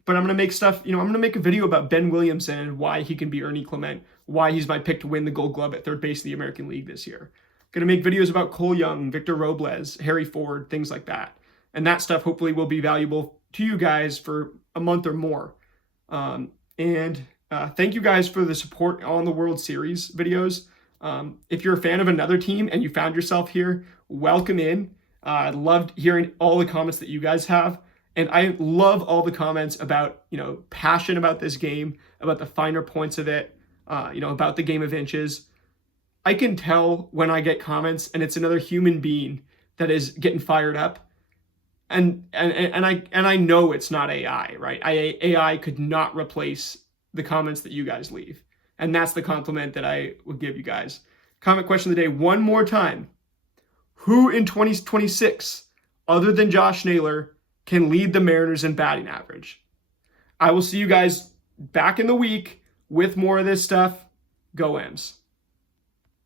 But I'm going to make stuff, I'm going to make a video about Ben Williamson and why he can be Ernie Clement, why he's my pick to win the Gold Glove at third base in the American League this year. Going to make videos about Cole Young, Victor Robles, Harry Ford, things like that. And that stuff hopefully will be valuable to you guys for a month or more. Thank you guys for the support on the World Series videos. If you're a fan of another team and you found yourself here, welcome in. I loved hearing all the comments that you guys have. And I love all the comments about, passion about this game, about the finer points of it, about the game of inches. I can tell when I get comments and it's another human being that is getting fired up. And I know it's not AI, right? AI could not replace the comments that you guys leave. And that's the compliment that I would give you guys. Comment question of the day one more time. Who in 2026, other than Josh Naylor, can lead the Mariners in batting average? I will see you guys back in the week with more of this stuff. Go M's.